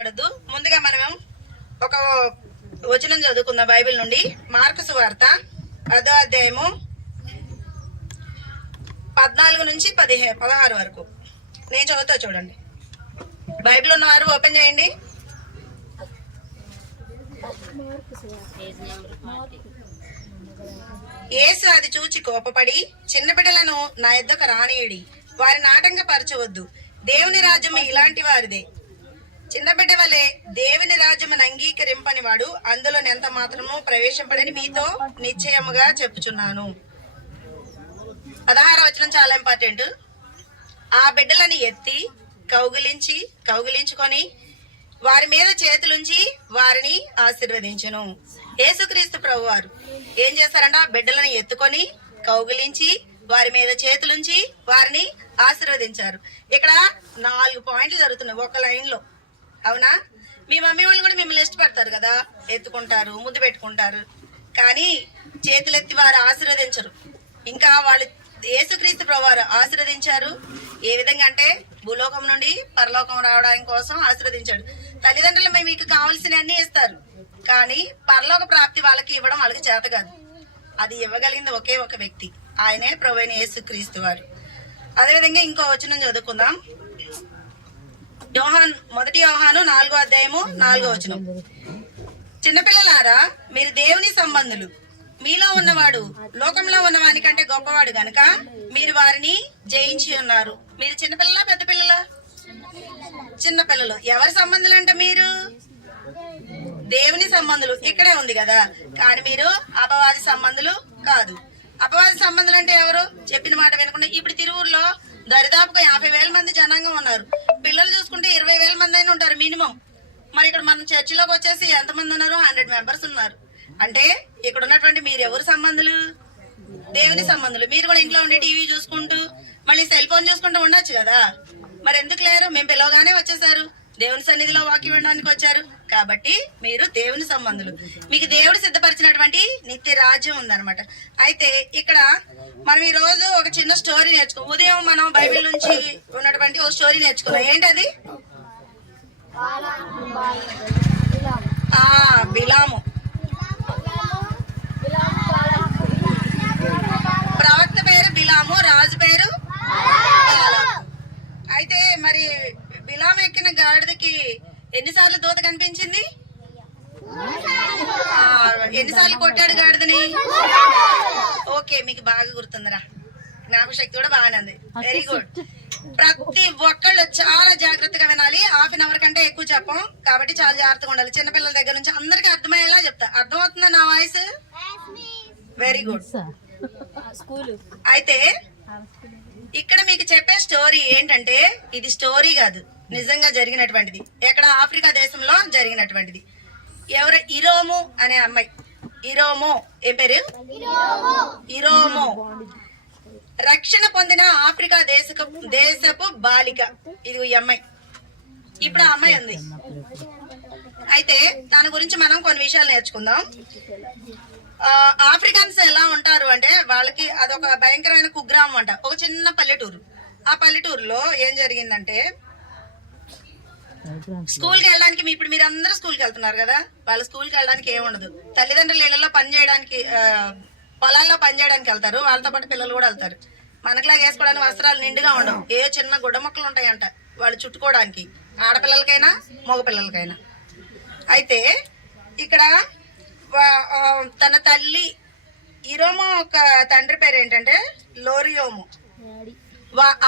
ముందుగా మనం ఒక వచనం చదువుకుందాం బైబిల్ నుండి. మార్కు సువార్త 10వ అధ్యాయము 14 నుంచి 16 వరకు నేను చదువుతా, చూడండి. బైబిల్ ఉన్నవారు ఓపెన్ చేయండి. యేసు అది చూచి కోపపడి, చిన్న బిడ్డలను నా యొద్దకు రానియడి, వారిని ఆటంకపరచవద్దు, దేవుని రాజ్యము ఇలాంటి వారిదే. చిన్న బిడ్డ వలె దేవుని రాజ్యమును అంగీకరింపని వాడు అందులో ఎంత మాత్రము ప్రవేశింపడని మీతో నిశ్చయముగా చెప్పుచున్నాను. 16వ వచనం చాలా ఇంపార్టెంట్. ఆ బిడ్డలను ఎత్తి కౌగిలించుకొని వారి మీద చేతులుంచి వారిని ఆశీర్వదించును. యేసుక్రీస్తు ప్రభు వారు ఏం చేశారంట? ఆ బిడ్డలను ఎత్తుకొని కౌగిలించి వారి మీద చేతులుంచి వారిని ఆశీర్వదించారు. ఇక్కడ 4 పాయింట్లు జరుగుతున్నాయి ఒక లైన్ లో. అవునా? మీ మమ్మీ వాళ్ళు కూడా మిమ్మల్ని ఇష్టపడతారు కదా, ఎత్తుకుంటారు, ముద్దు పెట్టుకుంటారు, కానీ చేతులెత్తి వారు ఆశీర్వదించరు. ఇంకా వాళ్ళు యేసుక్రీస్తు ప్రభువారు ఆశీర్వదించారు. ఏ విధంగా అంటే భూలోకం నుండి పరలోకం రావడానికి కోసం ఆశీర్వదించాడు. తల్లిదండ్రులు మీకు కావలసిన అన్ని ఇస్తారు, కానీ పరలోక ప్రాప్తి వాళ్ళకి ఇవ్వడం వాళ్ళకి చేత కాదు. అది ఇవ్వగలిగింది ఒకే ఒక వ్యక్తి, ఆయనే ప్రభువైన యేసుక్రీస్తు వారు. అదేవిధంగా ఇంకో వచనం చదువుకుందాం. మొదటి యోహాను 4వ అధ్యాయము 4వ వచనం. చిన్నపిల్లలారా, మీరు దేవుని సంబంధులు, మీలో ఉన్నవాడు లోకంలో ఉన్నవాని కంటే గొప్పవాడు గనక మీరు వారిని జయించి ఉన్నారు. మీరు చిన్నపిల్లలా పెద్ద పిల్లలా? చిన్నపిల్లలు. ఎవరి సంబంధులు అంటే మీరు దేవుని సంబంధులు, ఇక్కడే ఉంది కదా. కానీ మీరు అపవాది సంబంధులు కాదు. అపవాది సంబంధులు అంటే ఎవరు? చెప్పిన మాట వినకుండా. ఇప్పుడు తిరువురులో దరిదాపుగా 50,000 మంది జనాంగం ఉన్నారు. పిల్లలు చూసుకుంటే 20,000 మంది అయినా ఉంటారు మినిమం. మరి ఇక్కడ మన చర్చిలోకి వచ్చేసి ఎంతమంది ఉన్నారు? 100 మెంబర్స్ ఉన్నారు. అంటే ఇక్కడ ఉన్నటువంటి మీరు ఎవరు సంబంధులు? దేవుని సంబంధులు. మీరు కూడా ఇంట్లో ఉండి టీవీ చూసుకుంటూ మళ్ళీ సెల్ ఫోన్ చూసుకుంటూ ఉండొచ్చు కదా. మరి ఎందుకు లేరు? మేము పిలవగానే వచ్చేసారు, దేవుని సన్నిధిలో వాక్యం వినడానికి వచ్చారు కాబట్టి మీరు దేవుని సంబంధులు. మీకు దేవుడు సిద్ధపరిచినటువంటి నిత్య రాజ్యం ఉందన్నమాట. అయితే ఇక్కడ మనం ఈ రోజు ఒక చిన్న స్టోరీ నేర్చుకున్నాం. ఉదయం మనం బైబిల్ నుంచి ఉన్నటువంటి ఒక స్టోరీ నేర్చుకున్నాం. ఏంటది? బిలాము. ప్రవక్త పేరు బిలాము, రాజు పేరు. అయితే మరి బిలాము ఎక్కిన గాడిదకి ఎన్నిసార్లు దూత కనిపించింది? ఎన్నిసార్లు కొట్టాడు గాడిదని? ఓకే, మీకు బాగా గుర్తుందిరా. జ్ఞాపక శక్తి కూడా బాగానే ఉంది. Very good. ప్రతి ఒక్కళ్ళు చాలా జాగ్రత్తగా వినాలి. ½ అన్ అవర్ కంటే ఎక్కువ చెప్పం కాబట్టి చాలా జాగ్రత్తగా ఉండాలి. చిన్నపిల్లల దగ్గర నుంచి అందరికి అర్థమయ్యేలా చెప్తా. అర్థమవుతుందా నా వాయిస్? Very good. అయితే ఇక్కడ మీకు చెప్పే స్టోరీ ఏంటంటే, ఇది స్టోరీ కాదు, నిజంగా జరిగినటువంటిది. ఎక్కడ? ఆఫ్రికా దేశంలో జరిగినటువంటిది. ఎవరు? ఇరోము అనే అమ్మాయి. ఇరోమో. ఏం పేరు? ఇరోమో. రక్షణ పొందిన ఆఫ్రికా దేశపు బాలిక ఇది ఈ అమ్మాయి. ఇప్పుడు ఆ అమ్మాయి ఉంది. అయితే దాని గురించి మనం కొన్ని విషయాలు నేర్చుకుందాం. ఆఫ్రికన్స్ ఎలా ఉంటారు అంటే, వాళ్ళకి అదొక భయంకరమైన కుగ్రామం అంట, ఒక చిన్న పల్లెటూరు. ఆ పల్లెటూరులో ఏం జరిగిందంటే, స్కూల్కి వెళ్ళడానికి ఇప్పుడు మీరు అందరూ స్కూల్కి వెళ్తున్నారు కదా, వాళ్ళ స్కూల్కి వెళ్ళడానికి ఏముండదు. తల్లిదండ్రులు ఇళ్లలో పని చేయడానికి, పొలాల్లో పని చేయడానికి వెళ్తారు. వాళ్ళతో పాటు పిల్లలు కూడా వెళ్తారు. మనకులాగా వేసుకోవడానికి వస్త్రాలు నిండుగా ఉండవు. ఏ చిన్న గుడ్డ మొక్కలు ఉంటాయంట వాళ్ళు చుట్టుకోవడానికి, ఆడపిల్లలకైనా మగపిల్లలకైనా. అయితే ఇక్కడ తన తల్లి ఇరోమో ఒక తండ్రి పేరు ఏంటంటే లోరియోము.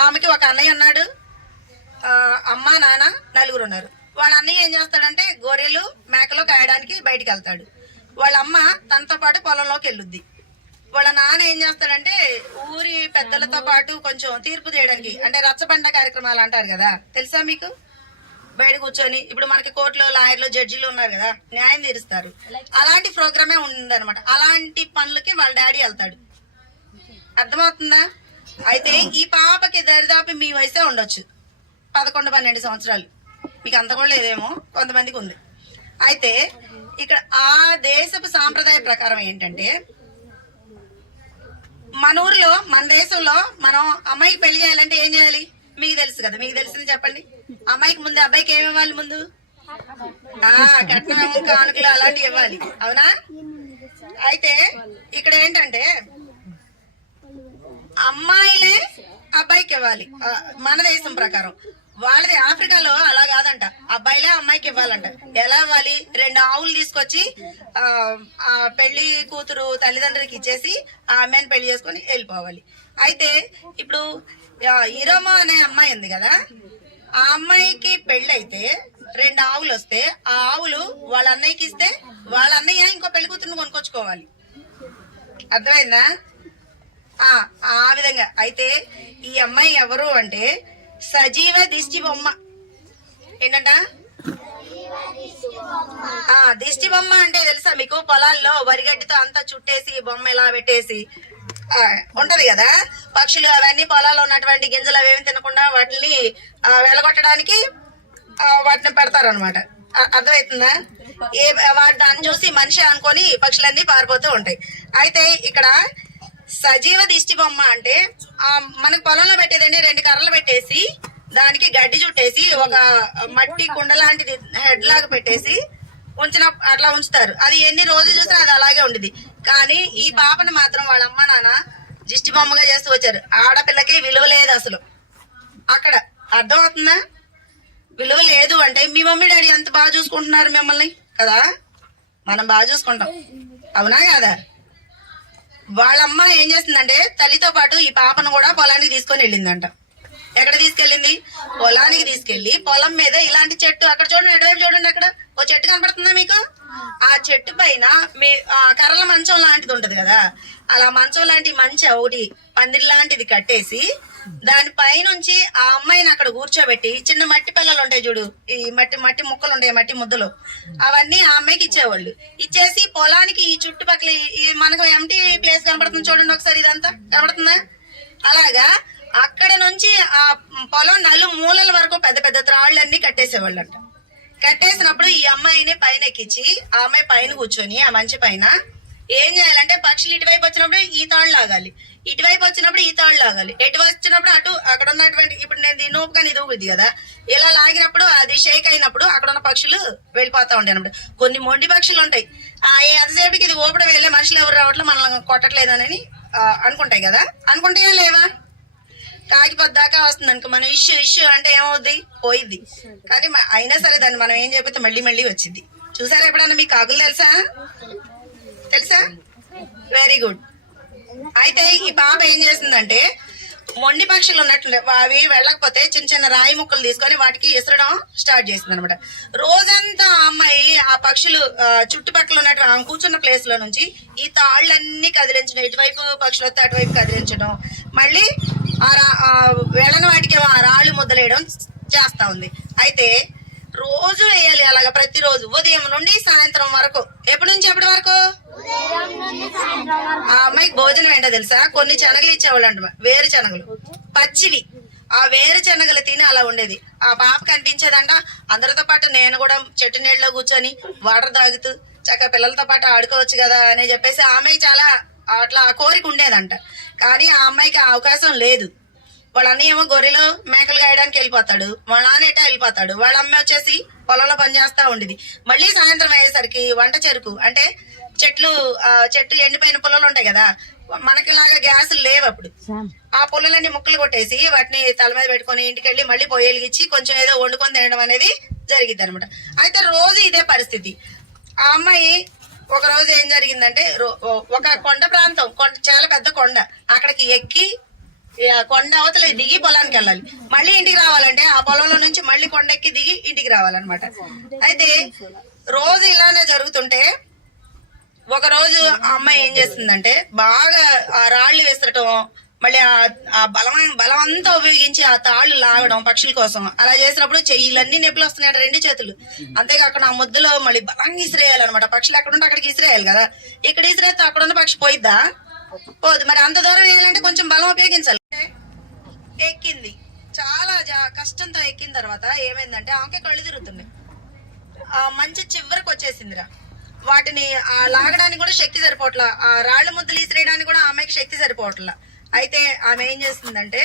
ఆమెకి ఒక అన్నయ్య ఉన్నాడు. అమ్మ నాన్న నలుగురు ఉన్నారు. వాళ్ళ అన్నయ్య ఏం చేస్తాడంటే గొర్రెలు మేకలు కాయడానికి బయటికి వెళ్తాడు. వాళ్ళ అమ్మ తనతో పాటు పొలంలోకి వెళ్ళుద్ది. వాళ్ళ నాన్న ఏం చేస్తాడంటే ఊరి పెద్దలతో పాటు కొంచెం తీర్పు చేయడానికి, అంటే రచ్చబండ కార్యక్రమాలు అంటారు కదా, తెలుసా మీకు? బయట కూర్చొని, ఇప్పుడు మనకి కోర్టులో లాయర్లు జడ్జిలు ఉన్నారు కదా, న్యాయం తీరుస్తారు. అలాంటి ప్రోగ్రామే ఉందన్నమాట. అలాంటి పనులకి వాళ్ళ డాడీ వెళ్తాడు. అర్థమవుతుందా? అయితే ఈ పాపకి దరిదాపు మీ వయసే ఉండొచ్చు, 11-12 సంవత్సరాలు. మీకు అంత కూడా లేదేమో, కొంతమందికి ఉంది. అయితే ఇక్కడ ఆ దేశపు సాంప్రదాయ ప్రకారం ఏంటంటే, మన ఊర్లో మన దేశంలో మనం అమ్మాయికి పెళ్లి చేయాలంటే ఏం చేయాలి? మీకు తెలుసు కదా, మీకు తెలిసింది చెప్పండి. అమ్మాయికి ముందు అబ్బాయికి ఏమి ఇవ్వాలి? ముందు కట్నం కానుకలు అలాంటివి ఇవ్వాలి, అవునా? అయితే ఇక్కడ ఏంటంటే అమ్మాయిలే అబ్బాయికి ఇవ్వాలి మన దేశం ప్రకారం. వాళ్ళది ఆఫ్రికాలో అలా కాదంట, అబ్బాయిలే అమ్మాయికి ఇవ్వాలంట. ఎలా ఇవ్వాలి? 2 ఆవులు తీసుకొచ్చి ఆ పెళ్లి కూతురు తల్లిదండ్రులకి ఇచ్చేసి ఆ అమ్మాయిని పెళ్లి చేసుకొని వెళ్ళిపోవాలి. అయితే ఇప్పుడు ఈరోమా అనే అమ్మాయి ఉంది కదా, ఆ అమ్మాయికి పెళ్లి అయితే 2 ఆవులు వస్తే ఆ ఆవులు వాళ్ళ అన్నయ్యకి ఇస్తే వాళ్ళ అన్నయ్య ఇంకో పెళ్లి కూతురుని కొనుక్కొచ్చుకోవాలి. అర్థమైందా? ఆ విధంగా. అయితే ఈ అమ్మాయి ఎవరు అంటే సజీవ దిష్టి బొమ్మ. ఏంటంట? దిష్టి బొమ్మ అంటే తెలుసా మీకు? పొలాల్లో వరిగడ్డితో అంతా చుట్టేసి బొమ్మ ఇలా పెట్టేసి ఉంటది కదా, పక్షులు అవన్నీ పొలాల్లో ఉన్నటువంటి గింజలు అవేమి తినకుండా వాటిని వెళ్ళగొట్టడానికి వాటిని పెడతారనమాట. అర్థమవుతుందా? దాన్ని చూసి మనిషి అనుకొని పక్షులన్నీ పారిపోతూ ఉంటాయి. అయితే ఇక్కడ సజీవ దిష్టి బొమ్మ అంటే మనకి పొలంలో పెట్టేదండి, 2 కర్రలు పెట్టేసి దానికి గడ్డి చుట్టేసి ఒక మట్టి కుండ లాంటిది హెడ్ లాగా పెట్టేసి అట్లా ఉంచుతారు. అది ఎన్ని రోజులు చూసినా అది అలాగే ఉండేది. కానీ ఈ పాపను మాత్రం వాళ్ళ అమ్మ నాన్న దిష్టి బొమ్మగా చేస్తూ వచ్చారు. ఆడపిల్లకి విలువ లేదు అసలు అక్కడ. అర్థమవుతుందా? విలువ లేదు అంటే మీ మమ్మీ డాడీ ఎంత బాగా చూసుకుంటున్నారు మిమ్మల్ని కదా, మనం బాగా చూసుకుంటాం, అవునా కదా? వాళ్ళమ్మ ఏం చేస్తుందంటే తల్లితో పాటు ఈ పాపను కూడా పొలానికి తీసుకొని వెళ్ళిందంట. ఎక్కడ తీసుకెళ్ళింది? పొలానికి తీసుకెళ్లి పొలం మీద ఇలాంటి చెట్టు, అక్కడ చూడండి, ఎడవైపు చూడండి, అక్కడ ఓ చెట్టు కనపడుతుందా మీకు? ఆ చెట్టు పైన కర్రల మంచం లాంటిది ఉంటది కదా, అలా మంచం లాంటి మంచం ఒకటి పందిరి లాంటిది కట్టేసి దాని పైనుంచి ఆ అమ్మాయిని అక్కడ కూర్చోబెట్టి చిన్న మట్టి పిల్లలు ఉంటాయి చూడు, ఈ మట్టి ముక్కలు ఉంటాయి, మట్టి ముద్దలు, అవన్నీ ఆ అమ్మాయికి ఇచ్చేవాళ్ళు. ఇచ్చేసి పొలానికి ఈ చుట్టుపక్కల మనకు ఎంటీ ప్లేస్ కనపడుతుంది చూడండి ఒకసారి, ఇదంతా కనపడుతుందా? అలాగా అక్కడ నుంచి ఆ పొలం మూలల వరకు పెద్ద పెద్ద త్రాళ్ళన్నీ కట్టేసేవాళ్ళంట. కట్టేసినప్పుడు ఈ అమ్మాయిని పైన ఎక్కించి ఆ అమ్మాయి పైన కూర్చొని ఆ మంచి పైన ఏం చేయాలంటే పక్షులు ఇటువైపు వచ్చినప్పుడు ఈ తాళ్ళు లాగాలి, ఇటువైపు వచ్చినప్పుడు ఈ తాళ్ళు లాగాలి, ఎటు వచ్చినప్పుడు అటు అక్కడ ఉన్నటువంటి, ఇప్పుడు నేను దీన్ని ఊపుకొని ఇది ఊపిద్ది కదా, ఇలా లాగినప్పుడు అది షేక్ అయినప్పుడు అక్కడ ఉన్న పక్షులు వెళ్ళిపోతా ఉంటాయి అన్నమాట. కొన్ని మొండి పక్షులు ఉంటాయి, ఎంతసేపుకి ఇది ఊపడం వెళ్ళే మనుషులు ఎవరు రావట్లే మనల్ని కొట్టట్లేదని అనుకుంటాయి కదా, అనుకుంటాయా లేవా? కాకిపోద్దాకా వస్తుంది అనుకో, మనం ఇష్యూ అంటే ఏమవుద్ది? పోయిద్ది. కానీ అయినా సరే దాన్ని మనం ఏం చెప్పితే మళ్ళీ వచ్చింది. చూసారా ఎప్పుడన్నా? మీకు కాకులు తెలుసా? Very good. అయితే ఈ పాప ఏం చేసిందంటే మొండి పక్షులు ఉన్నట్టు అవి వెళ్ళకపోతే చిన్న చిన్న రాయి ముక్కలు తీసుకొని వాటికి ఇసరడం స్టార్ట్ చేసింది అనమాట. రోజంతా ఆ అమ్మాయి ఆ పక్షులు చుట్టుపక్కల ఉన్నట్టు ఆమె కూర్చున్న ప్లేస్ లో నుంచి ఈ తాళ్ళన్నీ కదిలించడం, ఇటువైపు పక్షులు వస్తే అటువైపు కదిలించడం, మళ్ళీ వెళ్ళని వాటికి ఆ రాళ్ళు ముద్దలేయడం చేస్తా ఉంది. అయితే రోజు వేయాలి అలాగా, ప్రతిరోజు ఉదయం నుండి సాయంత్రం వరకు. ఎప్పటి నుంచి ఎప్పటి వరకు? ఆ అమ్మాయికి భోజనం ఏంటో తెలుసా? కొన్ని శనగలు ఇచ్చేవాళ్ళు అంట, వేరు శనగలు పచ్చివి. ఆ వేరు శనగలు తిని అలా ఉండేది. ఆ పాప కనిపించేదంట. అందరితో పాటు నేను కూడా చెట్టు నీళ్ళలో కూర్చొని వాటర్ తాగుతూ చక్కగా పిల్లలతో పాటు ఆడుకోవచ్చు కదా అని చెప్పేసి ఆ అమ్మాయి చాలా అట్లా కోరిక ఉండేదంట. కానీ ఆ అమ్మాయికి ఆ అవకాశం లేదు. వాళ్ళ అన్నయ్య ఏమో గొర్రెలు మేకలు గాయడానికి వెళ్ళిపోతాడు, వాళ్ళ నాన్న ఎటా వెళ్ళిపోతాడు, వాళ్ళ అమ్మ వచ్చేసి పొలంలో పనిచేస్తా ఉండేది. మళ్ళీ సాయంత్రం అయ్యేసరికి వంట చెరుకు అంటే చెట్టు ఎండిపోయిన పొలాలు ఉంటాయి కదా, మనకిలాగా గ్యాసులు లేవు అప్పుడు. ఆ పొలాలన్నీ ముక్కలు కొట్టేసి వాటిని తల మీద పెట్టుకుని ఇంటికి వెళ్ళి మళ్ళీ పొయ్యి వెలిగించి కొంచెం ఏదో వండుకొని తినడం అనేది జరిగింది అనమాట. అయితే రోజు ఇదే పరిస్థితి. ఆ అమ్మాయి ఒక రోజు ఏం జరిగిందంటే ఒక కొండ ప్రాంతం, చాలా పెద్ద కొండ, అక్కడికి ఎక్కి కొండ అవతల దిగి పొలానికి వెళ్ళాలి. మళ్ళీ ఇంటికి రావాలంటే ఆ పొలంలో నుంచి మళ్ళీ కొండ ఎక్కి దిగి ఇంటికి రావాలన్నమాట. అయితే రోజు ఇలానే జరుగుతుంటే ఒక రోజు ఆ అమ్మాయి ఏం చేస్తుందంటే బాగా ఆ రాళ్లు విసరటం, మళ్ళీ ఆ బలం అంతా ఉపయోగించి ఆ తాళ్లు లాగడం పక్షుల కోసం. అలా చేసినప్పుడు చెయ్యిలన్నీ నొప్పులు వస్తున్నాయి, 2 చేతులు. అంతేకాకుండా ఆ ముద్దులో మళ్ళీ బలంగా ఇసిరేయాలన్నమాట. పక్షులు ఎక్కడుంటే అక్కడికి ఇసిరేయాలి కదా. ఇక్కడ ఇసిరేస్తే అక్కడున్న పక్షి పోయిద్దా? పోదు. మరి అంత దూరం వేయాలంటే కొంచెం బలం ఉపయోగించాలి. ఎక్కింది, చాలా కష్టంతో ఎక్కిన తర్వాత ఏమైందంటే ఆమెకే కళ్ళు తిరుగుతున్నాయి. ఆ మంచి చివరికి వచ్చేసిందిరా. వాటిని లాగడానికి కూడా శక్తి సరిపోవట్లా, ఆ రాళ్ల ముద్దలు ఇసిరేయడానికి కూడా ఆమెకి శక్తి సరిపోవట్లా. అయితే ఆమె ఏం చేస్తుందంటే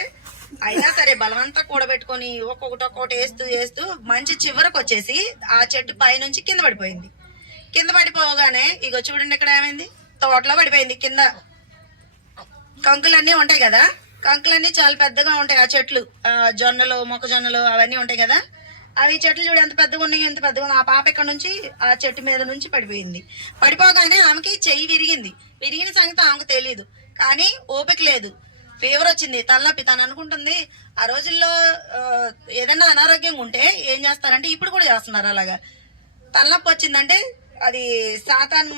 అయినా సరే బలవంతా కూడబెట్టుకొని ఒక్కొక్కటి వేస్తూ మంచి చివరకు వచ్చేసి ఆ చెట్టు పైనుంచి కింద పడిపోయింది. కింద పడిపోగానే ఇగో చూడండి ఇక్కడ ఏమైంది, తోటలో పడిపోయింది. కింద కంకులన్నీ ఉంటాయి కదా, కంకులన్నీ చాలా పెద్దగా ఉంటాయి. ఆ చెట్లు జొన్నలు మొక్కజొన్నలు అవన్నీ ఉంటాయి కదా, అవి చెట్లు చూడు ఎంత పెద్దగా ఉన్నాయి, ఎంత పెద్దగా ఉన్నాయి. ఆ పాప ఇక్కడ నుంచి ఆ చెట్టు మీద నుంచి పడిపోయింది. పడిపోగానే ఆమెకి చెయ్యి విరిగిన సంగతి ఆమెకు తెలియదు. కానీ ఓపిక లేదు, ఫీవర్ వచ్చింది, తలనొప్పి. తను అనుకుంటుంది ఆ రోజుల్లో ఏదైనా అనారోగ్యంగా ఉంటే ఏం చేస్తారంటే ఇప్పుడు కూడా చేస్తున్నారు అలాగా. తలనొప్పి వచ్చిందంటే అది సాతాన్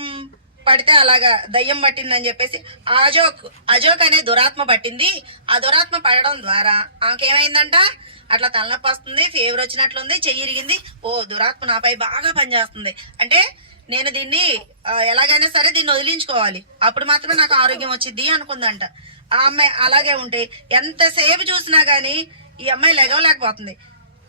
పడితే అలాగా దయ్యం పట్టిందని చెప్పేసి అజోక్ అనే దురాత్మ పట్టింది. ఆ దురాత్మ పడడం ద్వారా ఆమెకేమైందంట, అట్లా తలనొప్పి వస్తుంది, ఫీవర్ వచ్చినట్లుంది, చెయ్యి ఇరిగింది. ఓ దురాత్మ నాపై బాగా పనిచేస్తుంది అంటే నేను దీన్ని ఎలాగైనా సరే దీన్ని వదిలించుకోవాలి, అప్పుడు మాత్రమే నాకు ఆరోగ్యం వచ్చింది అనుకుందంట. ఆ అమ్మాయి అలాగే ఉంటే ఎంతసేపు చూసినా గానీ ఈ అమ్మాయి లెగవలేకపోతుంది.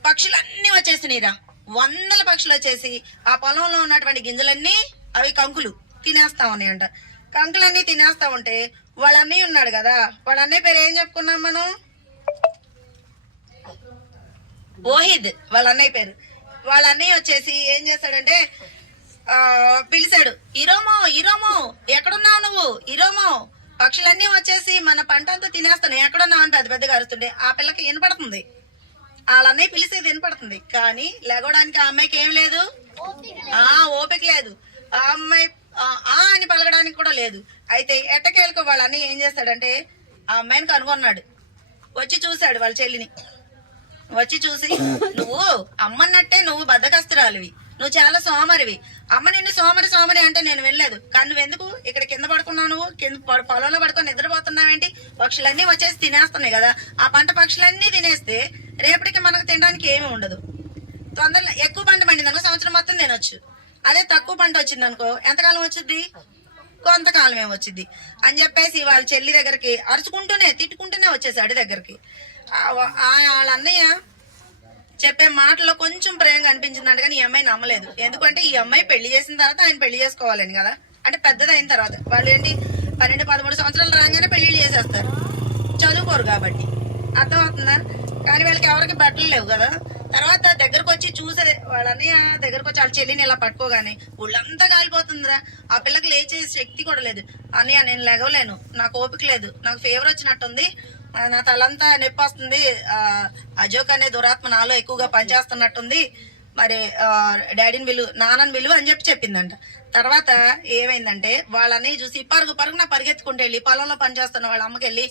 పక్షులన్నీ వచ్చేసినాయిరా, 100 పక్షులు వచ్చేసి ఆ పొలంలో ఉన్నటువంటి గింజలన్నీ అవి కంకులు తినేస్తా ఉన్నాయంట. కంకులన్నీ తినేస్తా ఉంటే వాళ్ళ అన్నయ్య ఉన్నాడు కదా, వాళ్ళ అన్నయ్య పేరు ఏం చెప్పుకున్నాం మనం, ఓహిద్ వాళ్ళ అన్నయ్య పేరు. వాళ్ళ అన్నయ్య వచ్చేసి ఏం చేస్తాడంటే పిలిచాడు, ఇరోమో ఎక్కడున్నావు నువ్వు, ఇరోమో పక్షులన్నీ వచ్చేసి మన పంట అంతా తినేస్తాను, ఎక్కడున్నావు అని పెద్ద పెద్దగా అరుస్తుండే. ఆ పిల్లకి వినపడుతుంది, వాళ్ళ అన్నయ్య పిలిచేది వినపడుతుంది. కానీ లెగవడానికి ఆ అమ్మాయికి ఏం లేదు, ఓపిక లేదు. ఆ అమ్మాయి అని పలకడానికి కూడా లేదు. అయితే ఎట్టకేలకు వాళ్ళ అన్నయ్య ఏం చేస్తాడంటే ఆ అమ్మాయిని కనుగొన్నాడు. వచ్చి చూశాడు వాళ్ళ చెల్లిని. వచ్చి చూసి, నువ్వు అమ్మన్నట్టే నువ్వు బద్దకస్తురాలివి, నువ్వు చాలా సోమరివి. అమ్మ నిన్ను సోమరి అంటే నేను వెళ్ళలేదు, కానీ నువ్వెందుకు ఇక్కడ కింద పడుకున్నావు, నువ్వు కింద పొలంలో పడుకొని నిద్రపోతున్నావేంటి, పక్షులన్నీ వచ్చేసి తినేస్తున్నాయి కదా, ఆ పంట పక్షులన్నీ తినేస్తే రేపటికి మనకు తినడానికి ఏమీ ఉండదు. తొందరలో ఎక్కువ పంట పండింది అనుకో సంవత్సరం మొత్తం తినొచ్చు, అదే తక్కువ పంట వచ్చింది అనుకో ఎంతకాలం వచ్చింది, కొంతకాలం ఏమొచ్చింది అని చెప్పేసి వాళ్ళ చెల్లి దగ్గరికి అరుచుకుంటూనే తిట్టుకుంటూనే వచ్చేసాడు దగ్గరికి. వాళ్ళ అన్నయ్య చెప్పే మాటలో కొంచెం ప్రేమగా అనిపించిందంట, కానీ ఈ అమ్మాయి నమ్మలేదు. ఎందుకంటే ఈ అమ్మాయి పెళ్లి చేసిన తర్వాత ఆయన పెళ్లి చేసుకోవాలని కదా, అంటే పెద్దది అయిన తర్వాత. వాళ్ళు ఏంటి 12-13 సంవత్సరాలు రాగానే పెళ్లిళ్ళు చేసేస్తారు, చదువుకోరు కాబట్టి, అర్థమవుతుందా. కానీ వీళ్ళకి ఎవరికి బట్టలు లేవు కదా. తర్వాత దగ్గరకు వచ్చి చూసే వాళ్ళ అన్నయ్య దగ్గరకు వచ్చి వాళ్ళ చెల్లిని ఇలా పట్టుకోగానే ఒళ్ళంతా కాలిపోతుందిరా. ఆ పిల్లకి లేచే శక్తి కూడా లేదు. అన్నయ్య నేను లెగవలేను, నాకు ఓపిక లేదు, నాకు ఫీవర్ వచ్చినట్టుంది, నా తలంతా నొప్పి వస్తుంది, అజోక్ అనే దురాత్మ నాలో ఎక్కువగా పనిచేస్తున్నట్టుంది, మరి డాడీని నాన్నని విలువ అని చెప్పిందంట. తర్వాత ఏమైందంటే వాళ్ళని చూసి పరుగున పరిగెత్తుకుంటూ వెళ్ళి పొలంలో పనిచేస్తున్న వాళ్ళ అమ్మకి వెళ్ళి,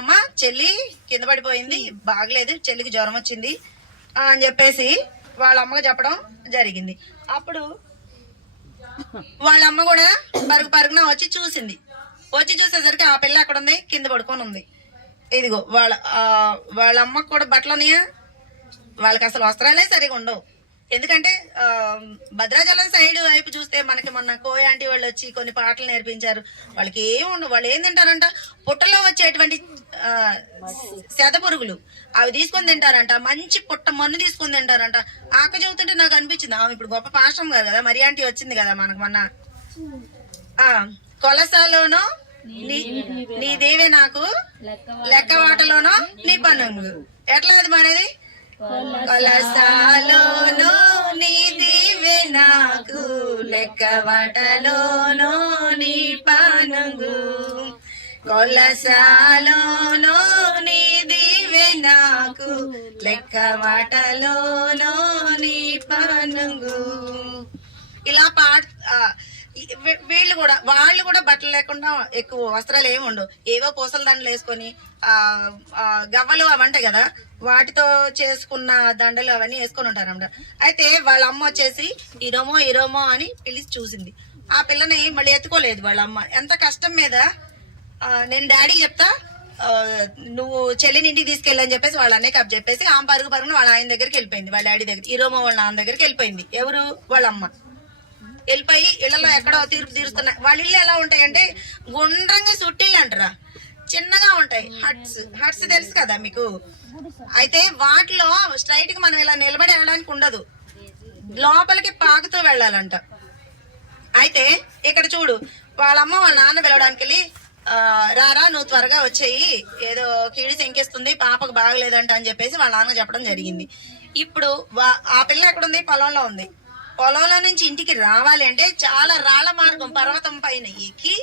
అమ్మ చెల్లి కింద పడిపోయింది, బాగలేదు, చెల్లికి జ్వరం వచ్చింది అని చెప్పేసి వాళ్ళ అమ్మకు చెప్పడం జరిగింది. అప్పుడు వాళ్ళ అమ్మ కూడా పరుగున వచ్చి చూసింది. వచ్చి చూసేసరికి ఆ పిల్ల అక్కడ ఉంది, కింద పడుకొని ఉంది. ఇదిగో వాళ్ళ అమ్మకు కూడా బట్టలు ఉన్నాయా, వాళ్ళకి అసలు వస్త్రాలే సరిగా ఉండవు. ఎందుకంటే భద్రాచలం సైడ్ వైపు చూస్తే మనకి మొన్న కోయ ఆంటీ వాళ్ళు వచ్చి కొన్ని పాటలు నేర్పించారు. వాళ్ళకి ఏమి ఉండవు, వాళ్ళు ఏం తింటారంట, పుట్టలో వచ్చేటువంటి శత పురుగులు అవి తీసుకొని తింటారంట, మంచి పుట్ట మన్ను తీసుకొని తింటారంట. ఆక చెబుతుంటే నాకు అనిపించింది, ఆమె ఇప్పుడు గొప్ప పాస్టమ్ గారు కదా, మరి ఆంటీ వచ్చింది కదా మనకు మొన్న, కొలసాలోనో నీ దేవే నాకు, లెక్కవాటలోనో నీ పనుంగు. ఎట్లా అది మనది, కొలసాలోనో నీ దేవే నాకు, లెక్కవాటలోనో నీ పనుంగు, కొలసాలోనో నీ దేవే నాకు, లెక్కవాటలోనో నీ పనుంగు. ఇలా వాళ్ళు కూడా బట్టలు లేకుండా ఎక్కువ వస్త్రాలు ఏమి ఉండవు, ఏవో పూసల దండలు వేసుకొని గవ్వలు అవంటాయి కదా, వాటితో చేసుకున్న దండలు అవన్నీ వేసుకొని ఉంటారన్నమాట. అయితే వాళ్ళ అమ్మ వచ్చేసి ఇరోమో అని పిలిచి చూసింది. ఆ పిల్లని మళ్ళీ ఎత్తుకోలేదు వాళ్ళ అమ్మ. ఎంత కష్టం మీద నేను డాడీకి చెప్తా, నువ్వు చెల్లిని ఇంటికి తీసుకెళ్ళని చెప్పేసి వాళ్ళ అన్నయ్యకి అప్ చెప్పేసి ఆమె పరుగున వాళ్ళ ఆయన దగ్గరికి వెళ్ళిపోయింది, వాళ్ళ డాడీ దగ్గర, ఇరోమో వాళ్ళ నాన్న దగ్గరికి వెళ్ళిపోయింది. ఎవరు, వాళ్ళ అమ్మ. వెళ్ళిపోయి ఇళ్లలో ఎక్కడో తీర్పు తీరుస్తున్నాయి. వాళ్ళ ఇల్లు ఎలా ఉంటాయంటే గుండ్రంగా సుట్టిళ్ళు అంటారా, చిన్నగా ఉంటాయి, హట్స్ తెలుసు కదా మీకు. అయితే వాటిలో స్ట్రైట్ గా మనం ఇలా నిలబడి వెళ్ళడానికి ఉండదు, లోపలికి పాకుతూ వెళ్ళాలంట. అయితే ఇక్కడ చూడు, వాళ్ళమ్మ వాళ్ళ నాన్న పిలవడానికి వెళ్ళి, రారా నువ్వు త్వరగా వచ్చేయి, ఏదో కీడి శంకిస్తుంది, పాపకు బాగలేదంట అని చెప్పేసి వాళ్ళ నాన్న చెప్పడం జరిగింది. ఇప్పుడు ఆ పిల్ల ఎక్కడుంది? పొలంలో ఉంది. పొలంలో నుంచి ఇంటికి రావాలి అంటే చాలా రాళ్ల మార్గం, పర్వతం పైన ఎక్కి,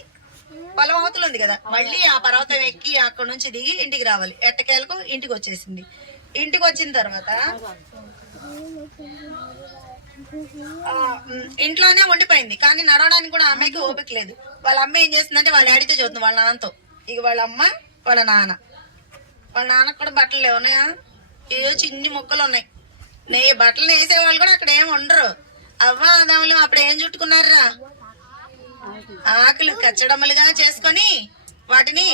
పొలం అవతల ఉంది కదా, మళ్ళీ ఆ పర్వతం ఎక్కి అక్కడ నుంచి దిగి ఇంటికి రావాలి. ఎట్టకేలకు ఇంటికి వచ్చేసింది. ఇంటికి వచ్చిన తర్వాత ఇంట్లోనే ఉండిపోయింది. కానీ నడవడానికి కూడా అమ్మాయికి ఓపిక లేదు. వాళ్ళ అమ్మ ఏం చేస్తుందంటే వాళ్ళ డాడీతో చూస్తుంది, వాళ్ళ నాన్నతో. ఇక వాళ్ళ అమ్మ వాళ్ళ నాన్నకు కూడా బట్టలు లేవు, ఉన్నాయా? ఏదో చిన్ని ముక్కలు ఉన్నాయి. బట్టలు వేసేవాళ్ళు కూడా అక్కడ ఏమి ఉండరు. అవ్వ అదములు అప్పుడు ఏం చుట్టుకున్నారా? ఆకులు కచ్చడములుగా చేసుకొని వాటిని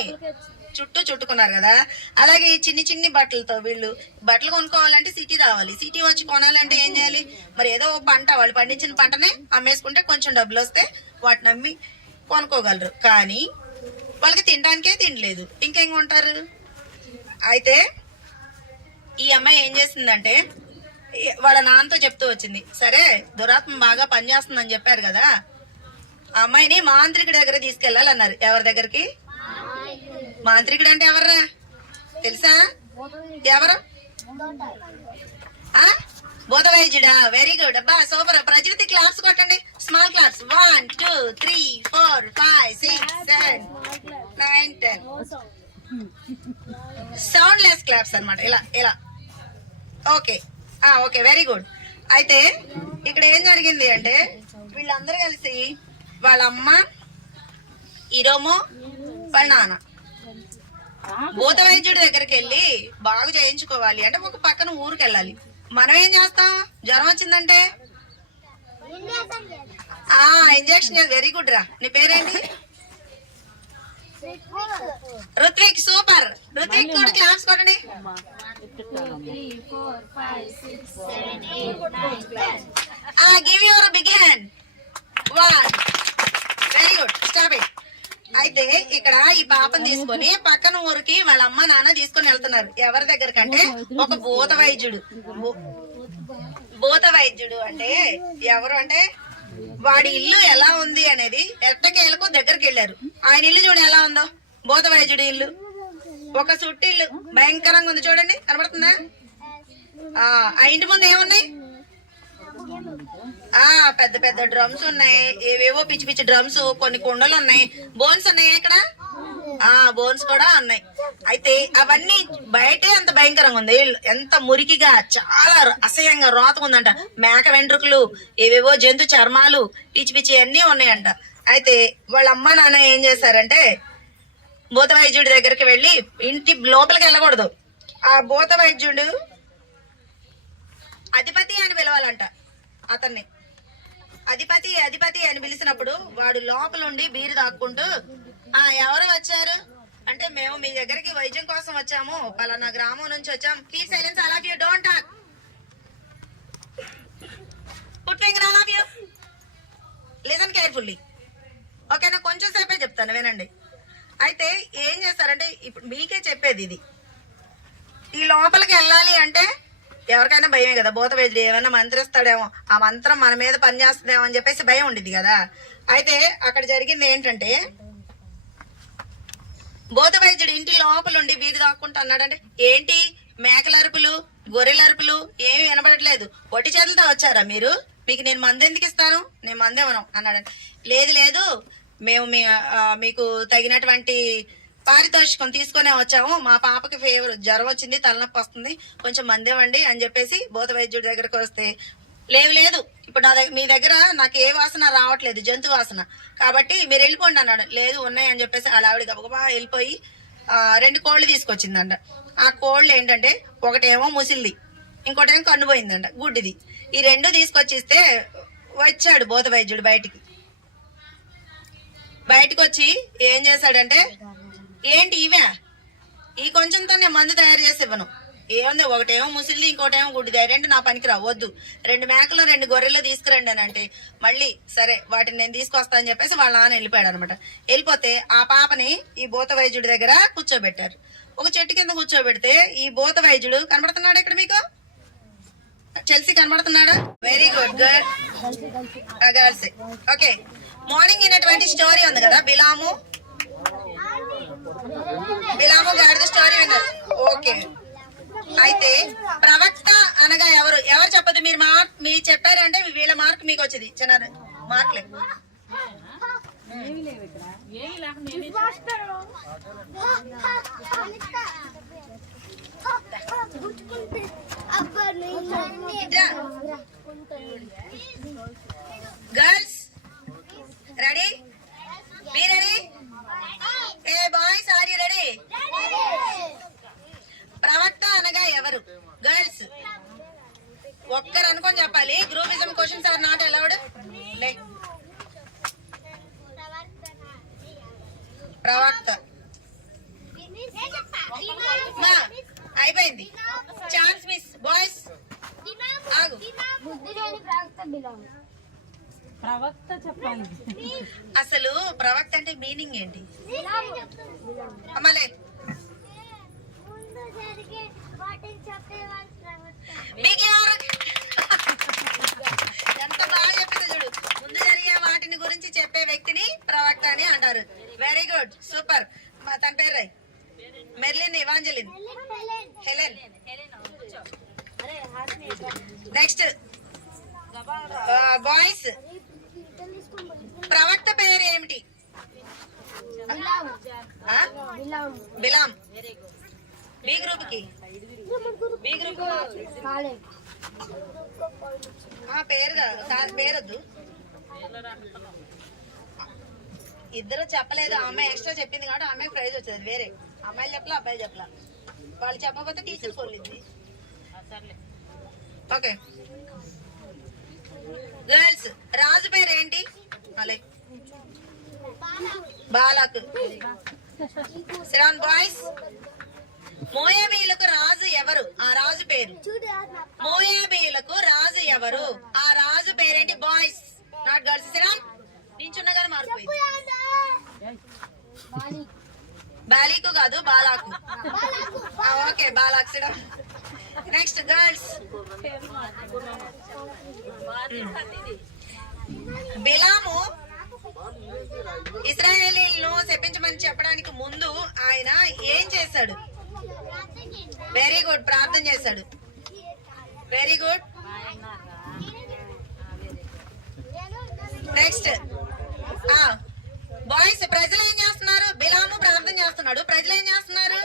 చుట్టుకున్నారు కదా. అలాగే ఈ చిన్ని బట్టలతో వీళ్ళు బట్టలు కొనుక్కోవాలంటే సిటీ రావాలి. సిటీ వచ్చి కొనాలంటే ఏం చేయాలి? మరి ఏదో పంట, వాళ్ళు పండించిన పంటనే అమ్మేసుకుంటే కొంచెం డబ్బులు వస్తే వాటిని అమ్మి కొనుక్కోగలరు. కానీ వాళ్ళకి తినడానికే తినలేదు, ఇంకేం కొంటారు? అయితే ఈ అమ్మాయి ఏం చేసిందంటే వాళ్ళ నాన్నతో చెప్తూ వచ్చింది, సరే దురాత్మ బాగా పనిచేస్తుందని చెప్పారు కదా, ఆ అమ్మాయిని మాంత్రికుడి దగ్గర తీసుకెళ్లాలన్నారు. ఎవరి దగ్గరికి? మాంత్రికుడు అంటే ఎవర్రా తెలుసా? ఎవరు? బోధవైద్యుడా? వెరీ గుడ్ అబ్బా, సూపర్. ప్రజృతి క్లాప్స్ కొట్టండి, small claps. 1 2 3 4 5 6 7 9 10. Sound less claps అనమాట. ఇలా ఓకే ఓకే, వెరీ గుడ్. అయితే ఇక్కడ ఏం జరిగింది అంటే వీళ్ళందరూ కలిసి వాళ్ళ అమ్మ, ఇరోమో, వాళ్ళ నాన్న భూత వైద్యుడి దగ్గరికి వెళ్ళి బాగు చేయించుకోవాలి అంటే ఒక పక్కన ఊరికి వెళ్ళాలి. మనం ఏం చేస్తాం? జ్వరం వచ్చిందంటే ఇంజక్షన్. వెరీ గుడ్ రా. నీ పేరేంటి? రుత్విక్. సూపర్. రుత్విక్ కూడా క్లాప్స్ కొట్టండి. Give your big hand. 1. Very good. Stop it. అయితే ఇక్కడ ఈ పాపను తీసుకొని పక్కన ఊరికి వాళ్ళ అమ్మ నాన్న తీసుకొని వెళ్తున్నారు. ఎవరి దగ్గరికి అంటే ఒక భూత వైద్యుడు. భూత వైద్యుడు అంటే ఎవరు అంటే వాడి ఇల్లు ఎలా ఉంది అనేది ఎట్టకేలకు దగ్గరికి వెళ్ళారు. ఆయన ఇల్లు చూడండి ఎలా ఉందో. భూత వైద్యుడి ఇల్లు ఒక సుట్టిల్లు, భయంకరంగా ఉంది. చూడండి, కనబడుతుందా? ఆ ఇంటి ముందు ఏమున్నాయి? పెద్ద పెద్ద డ్రమ్స్ ఉన్నాయి, ఏవేవో పిచ్చి పిచ్చి డ్రమ్స్, కొన్ని కుండలు ఉన్నాయి. బోన్స్ ఉన్నాయి ఇక్కడ, బోన్స్ కూడా ఉన్నాయి. అయితే అవన్నీ బయటే అంత భయంకరంగా ఉంది, ఎంత మురికిగా, చాలా అసహ్యంగా రోతగా ఉందంట. మేక వెంట్రుకలు, ఏవేవో జంతు చర్మాలు, పిచ్చి పిచ్చి అన్నీ ఉన్నాయంట. అయితే వాళ్ళ అమ్మ నాన్న ఏం చేశారంటే భూత వైద్యుడి దగ్గరికి వెళ్ళి, ఇంటి లోపలికి వెళ్ళకూడదు, ఆ భూత వైద్యుడు అధిపతి అని పిలవాలంట. అతన్ని అధిపతి అని పిలిచినప్పుడు వాడు లోపలుండి బీరు తాక్కుంటూ, ఎవరు వచ్చారు అంటే మేము మీ దగ్గరికి వైద్యం కోసం వచ్చాము, పలానా గ్రామం నుంచి వచ్చాం. Please silence, all of you, don't talk. Put finger, all of you, listen carefully. ఓకేనా? కొంచెం సేపే చెప్తాను, వినండి. అయితే ఏం చేస్తారంటే ఇప్పుడు మీకే చెప్పేది ఇది. ఈ లోపలికి వెళ్ళాలి అంటే ఎవరికైనా భయమే కదా. భూత వైద్యుడు ఏమైనా మంత్రిస్తాడేమో, ఆ మంత్రం మన మీద పనిచేస్తుందేమో అని చెప్పేసి భయం ఉండిద్ది కదా. అయితే అక్కడ జరిగింది ఏంటంటే భూత వైద్యుడు ఇంటి లోపలుండి బీరు దాక్కుంటా అన్నాడంటే, ఏంటి మేకల అరుపులు, గొర్రెల అరుపులు ఏమి వినబడట్లేదు, ఒట్టి చేతులతో వచ్చారా మీరు? మీకు నేను మందు ఎందుకు ఇస్తాను? నేను మందు ఇవ్వను అన్నాడంటే, లేదు మేము మీకు తగినటువంటి పారితోషికం తీసుకునే వచ్చాము, మా పాపకి ఫీవర్, జ్వరం వచ్చింది, తలనొప్పి వస్తుంది, కొంచెం మంది ఇవ్వండి అని చెప్పేసి భూత వైద్యుడి దగ్గరకు వస్తే, లేదు ఇప్పుడు మీ దగ్గర నాకు ఏ వాసన రావట్లేదు, జంతు వాసన, కాబట్టి మీరు వెళ్ళిపోండి అన్నాడు. లేదు ఉన్నాయి అని చెప్పేసి అలా ఆవిడ గబగబా వెళ్ళిపోయి 2 కోళ్లు తీసుకొచ్చిందంట. ఆ కోళ్ళు ఏంటంటే ఒకటేమో ముసిల్ది, ఇంకోటేమో కన్నుపోయిందంట, గుడ్డిది. ఈ 2 తీసుకొచ్చిస్తే వచ్చాడు భూత వైద్యుడు బయటకు వచ్చి ఏం చేశాడంటే, ఏంటి ఇవే, ఈ కొంచెంతో నేను మందు తయారు చేసి ఇవ్వను, ఏముంది ఒకటేమో ముసిల్ది ఇంకోటేమో గుడ్డిది, 2 నా పనికి రావద్దు, 2 మేకలు 2 గొర్రెలు తీసుకురండి అని అంటే, మళ్ళీ సరే వాటిని నేను తీసుకొస్తా అని చెప్పేసి వాళ్ళ నాన్న వెళ్ళిపోయాడు అనమాట. వెళ్ళిపోతే ఆ పాపని ఈ భూత వైద్యుడి దగ్గర కూర్చోబెట్టారు. ఒక చెట్టు కింద కూర్చోబెడితే ఈ భూత వైద్యుడు కనబడుతున్నాడు ఇక్కడ మీకు, చెల్సి కనబడుతున్నాడా? Very good girls. Okay, morning అనేటువంటి స్టోరీ ఉంది కదా, బిలాము బిలాము గాడిద స్టోరీ విన్నారు. ఓకే, అయితే ప్రవక్త అనగా ఎవరు? ఎవరు చెప్పదు. మీరు చెప్పారంటే వీళ్ళ మార్క్ మీకు వచ్చేది. చిన్న మార్కులే. Girls ready? మీ రెడీ? ఏ బాయ్స్ ఆర్ యు రెడీ? ప్రవక్త అనగా ఎవరు? గర్ల్స్ ఒక్కరు అనుకొని చెప్పాలి. Groupism questions are not allowed. ప్రవక్త అయిపోయింది. Chance miss. బాయ్స్ ఆగు. ప్రవక్త చెప్పాలి. అసలు ప్రవక్త అంటే మీనింగ్ ఏంటి? అమ్మలే ఎంత బాగా చెప్పింది చూడు. ముందు జరిగే వాటిని గురించి చెప్పే వ్యక్తిని ప్రవక్త అని అంటారు. Very good, super. తన పేరు Roy. Merlin, Evangeline, Helen. Next boys, ప్రవక్త పేరు ఏమిటి? బిలాం. బి గ్రూప్ కి పేరొద్దు. ఇద్దరు చెప్పలేదు. ఆ అమ్మాయి ఎక్స్ట్రా చెప్పింది కాబట్టి ఆ అమ్మాయి ప్రైజ్ వచ్చేది. వేరే అమ్మాయిలు చెప్పలా, అబ్బాయి చెప్పలా. వాళ్ళు చెప్పకపోతే టీచర్ పోలింది. ఓకే గర్ల్స్, రాజు పేరు ఏంటి? అలే బాలాకు. సిరాన్ బాయ్స్, మోయాబీలకు రాజు ఎవరు? ఆ రాజు పేరు. మోయాబీలకు రాజు ఎవరు? ఆ రాజు పేరేంటి? Boys, not girls. సిరాన్ నించున్నా కానీ మారిపోయింది. బాలీకు కాదు, బాలాకు. ఓకే, బాలాకు. సిరాన్. నెక్స్ట్ గర్ల్స్, బిలాము ఇశ్రాయేలీలను శపించమని చెప్పడానికి ముందు ఆయన ఏం చేశాడు? వెరీ గుడ్, ప్రార్థన చేశాడు. Very good. నెక్స్ట్ బాయ్స్, ప్రజలు ఏం చేస్తున్నారు? బిలాము ప్రార్థన చేస్తున్నాడు, ప్రజలు ఏం చేస్తున్నారు?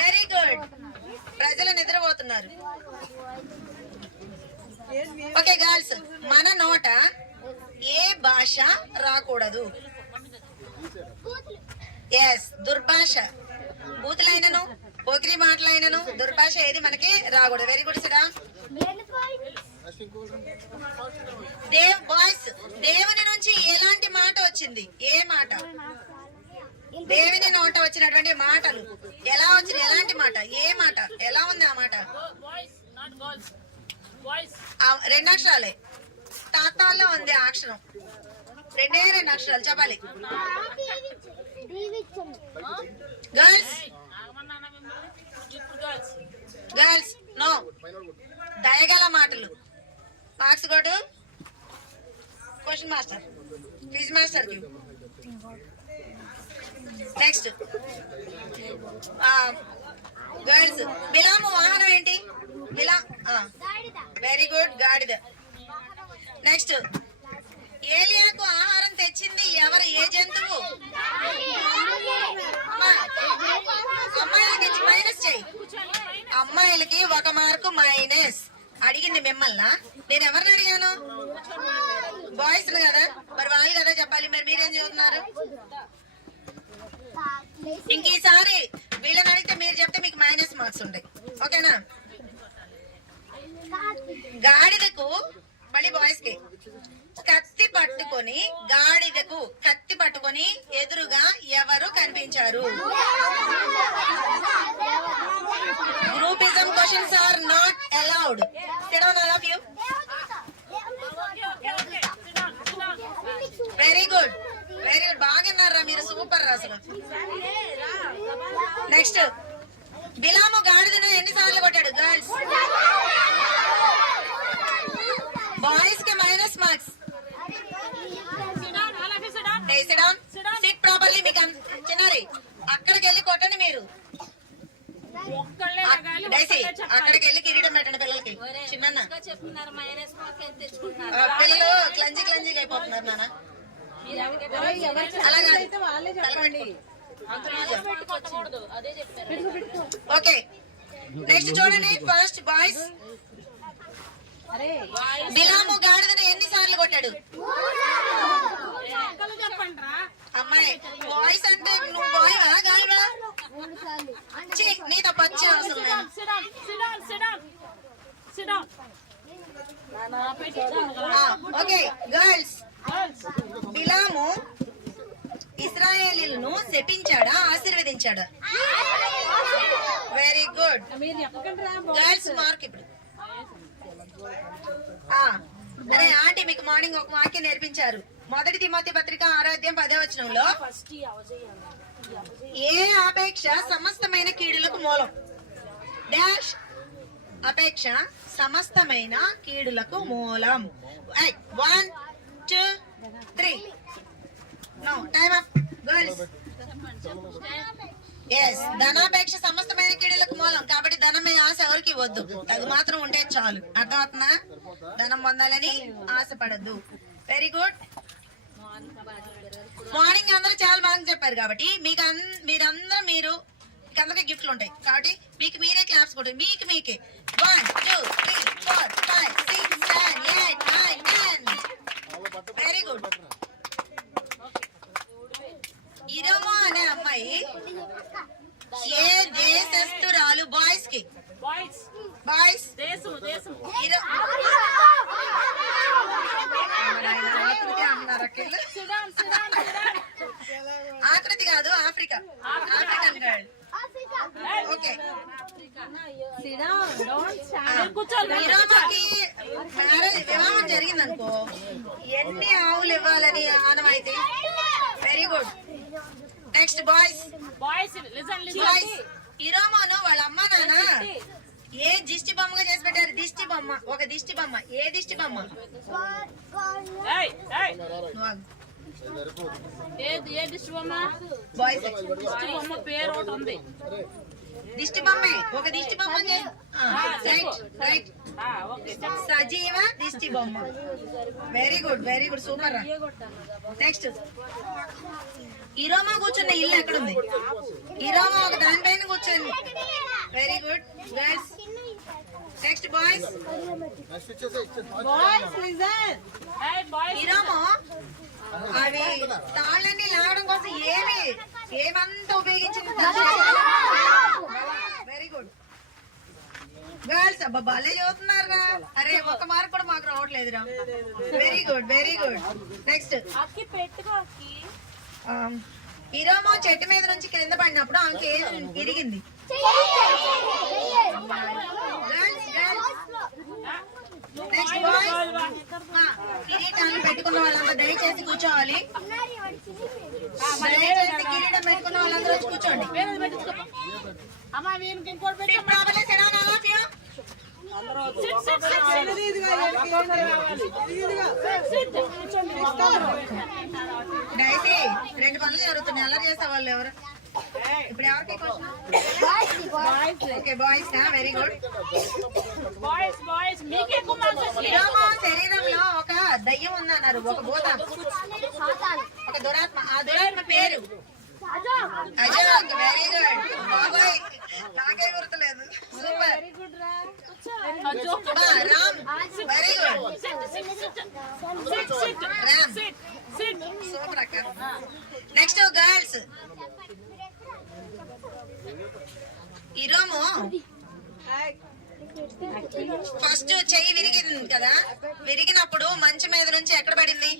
వెరీ గుడ్, ప్రజలు నిద్రపోతున్నారు. ఓకే గర్ల్స్, మన నోట ఏ భాష రాకూడదు? ఎస్, దుర్భాష. బూతులైనను, పోకిరి మాటలైనను, దుర్భాష ఏది మనకి రాకూడదు. Very good సిడా. బాయ్స్, దేవుని నుంచి ఎలాంటి మాట వచ్చింది? ఏ మాట? దేవుని నోట వచ్చినటువంటి మాటలు ఎలా వచ్చినాయి? ఎలాంటి మాట? ఏ మాట? ఎలా ఉంది ఆ మాట? రెండు అక్షరాలే. తాతాలో ఉంది ఆ అక్షరం. రెండు అక్షరాలు చెప్పాలి. Girls, girls no. దయగల మాటలు. మార్క్స్ కొట్టు. క్వశ్చన్ మాస్టర్, క్విజ్ మాస్టర్ కి. నెక్స్ట్ గర్ల్స్, బిలాము వాహనం ఏంటి? వెరీ గుడ్, గాడిద. నెక్స్ట్, ఏలియాకు ఆహారం తెచ్చింది ఎవరు? ఏ జంతువు? అమ్మాయిలకి మైనస్ చెయ్యి. అమ్మాయిలకి 1 మార్కు మైనస్. అడిగింది మిమ్మల్ని. నేను ఎవరిని అడిగాను? బాయ్స్ కదా, మరి వాళ్ళు కదా చెప్పాలి. మరి మీరేం చదువుతున్నారు? ఇంక ఈసారి వీళ్ళని అడిగితే మీరు చెప్తే మీకు మైనస్ మార్క్స్ ఉంటాయి. ఓకేనా? గాడిదకు, మళ్ళీ బాయ్స్ కి, కత్తి పట్టుకొని, గాడిదకు కత్తి పట్టుకొని ఎదురుగా ఎవరు కనిపించారు? Groupism questions are not allowed. Sit down all of you. Very good, very good. బాగున్నారా మీరు? సూపర్ అసలు. నెక్స్ట్, బిలాము గాడిదను ఎన్నిసార్లు కొట్టాడు? గర్ల్స్. బాయ్స్ కి మైనస్ మార్క్స్. Sit properly. మీకు చిన్నారి అక్కడికి వెళ్ళి కిరీటం పెట్టండి పిల్లలకి. చిన్న చెప్తున్నారు మైనస్ మార్క్ ఎంత తెచ్చుకుంటున్నారు. పిల్లలు క్లంజీగా అయిపోతున్నారు నాన్న. అలా కాదు. కొట్టకూడదు అదే చెప్పారు. ఓకే నెక్స్ట్ చూడండి. First boys. బిలాము గాడిదని ఎన్నిసార్లు కొట్టాడు? అమ్మాయి బాయ్స్ అంటే నువ్వు బాయ్ గాయవా? నీతో పచ్చి అసలు నేను. Okay girls. బిలాము ఇశ్రాయేలీలను శపించాడా ఆశీర్వదించాడా? Very good girls. మార్క్ ఇప్పుడు. అరే ఆంటీ మీకు మార్నింగ్ ఒక వాక్యం నేర్పించారు. మొదటి తిమోతి పత్రిక 6:10 ఏ అపేక్ష సమస్తమైన కీడులకు మూలం. డాష్ అపేక్ష సమస్తమైన కీడులకు మూలం. 1 2 3 no time up girls. Yes ధనాపేక్ష సమస్తమైన కీడులకు మూలం. కాబట్టి ధనం మీద ఆశ ఎవరికి వద్దు. అది మాత్రం ఉంటే చాలు. అర్థమవుతుందా? ధనం పొందాలని ఆశపడద్దు. Very good. మార్నింగ్ అందరూ చాలా బాగా చెప్పారు. కాబట్టి మీరందరూ అందరికి గిఫ్ట్లు ఉంటాయి. కాబట్టి మీకు మీరే క్లాప్స్ కొట్టారు. మీకే 1 2 3 4 5 6 7 8 9 10. Very good. ఇరమో అనే అమ్మాయి ఏ దేశస్తురాలు? బాయ్స్ కి బాయ్స్ ఆకృతి కాదు ఆఫ్రికా. African girl. ఓకే వివాహం జరిగిందనుకో ఎన్ని ఆవులు ఇవ్వాలని ఆనవాయితీ. Very good. Next boys. Boys ఇరోమాను వాళ్ళ అమ్మ నాన్న ఏ దిష్టి బొమ్మగా చేసి పెట్టారు? దిష్టి బొమ్మ. ఒక దిష్టి బొమ్మ. ఏ దిష్టి బొమ్మ? బాయ్స్ పేరు ఒకటి ఉంది. దిష్టి బొమ్మే. ఒక దిష్టి బొమ్మ. రైట్. సజీవ దిష్టి బొమ్మ. Very good super. నెక్స్ట్ ఇరోమా కూర్చున్న ఇల్లు ఎక్కడుంది? ఇరోమా ఒక దానిపైన కూర్చొని. Very good girls. Next boys. ఇరోమా అవి తాళ్ళని లాగడం కోసం ఏమంతా ఉపయోగించింది? Very good girls. అబ్బా భలే చదువుతున్నారా? అరే ఒక మార్క్ కూడా మాకు రావట్లేదురా. Very good. నెక్స్ట్ ఇరోమో చెట్టు మీద నుంచి కింద పడినప్పుడు ఆమెకి ఏం ఇరిగింది? Next boys. కిరీటాన్ని పెట్టుకున్న వాళ్ళంతా దయచేసి కూర్చోవాలి. దయచేసి కిరీటం పెట్టుకున్న వాళ్ళందరూ కూర్చోండి. డైసీ 2 పనులు జరుగుతున్నాయి. అలా చేసే వాళ్ళు ఎవరు? ఇప్పుడు ఎవరికి ఓకే బాయ్స్. Very good. శరీరంలో ఒక దయ్యం ఉందన్నారు. ఒక భూతం, ఒక దురాత్మ. ఆ దురాత్మ పేరు అజాక్. వెరీ గుడ్ బాబాయ్. నాకే గుర్తులేదు. Super. Ram. Very good Ram. Super అక్క. Next girls. ఇరోము ఫస్ట్ చెయ్యి విరిగింది కదా. విరిగినప్పుడు మంచం మీద నుంచి ఎక్కడ పడింది?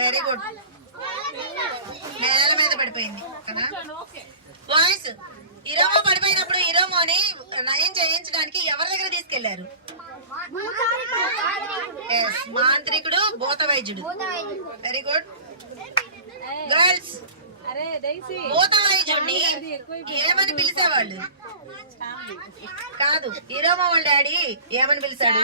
వెరీ గుడ్ నేల మీద పడిపోయింది కదా. బాయ్స్. ఇరోమో పడిపోయినప్పుడు ఇరోమోని నయం చేయించడానికి ఎవరి దగ్గర తీసుకెళ్లారు? మాంత్రికుడు, భూత వైద్యుడు. Very good girls. భూత వైద్యుడిని ఏమని పిలిచేవాళ్ళు? కాదు, ఇరోమో వాళ్ళ డాడీ ఏమని పిలిచాడు?